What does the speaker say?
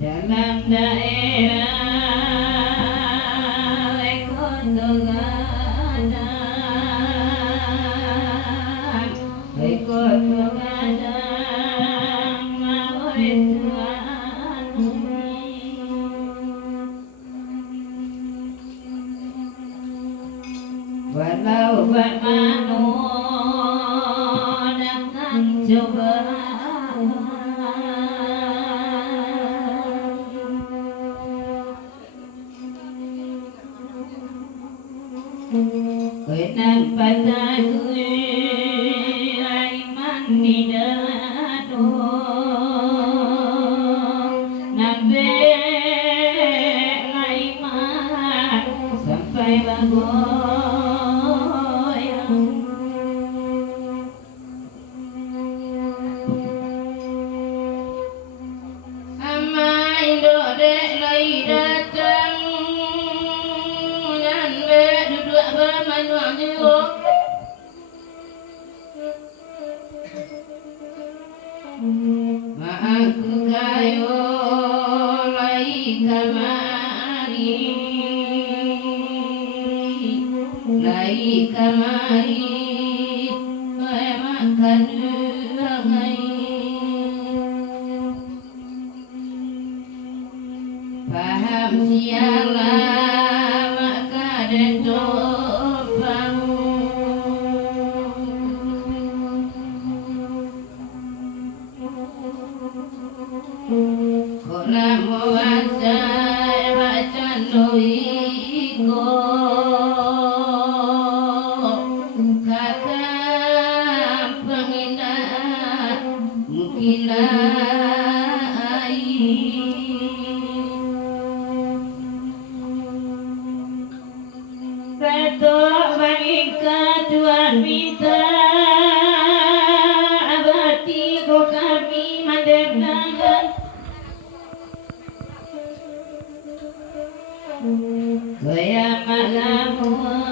dalam daerah walau bakmano datang cobaan kenan pada gue aiman di dado nabe aiman sampai bangun aku kayo lai kamari makan rangai paham sialah maka den topang kola muasa bacan loiko kakak pengindah mukilai betok bangika Tuhan minta abati ko kami mandegnagan kaya malamu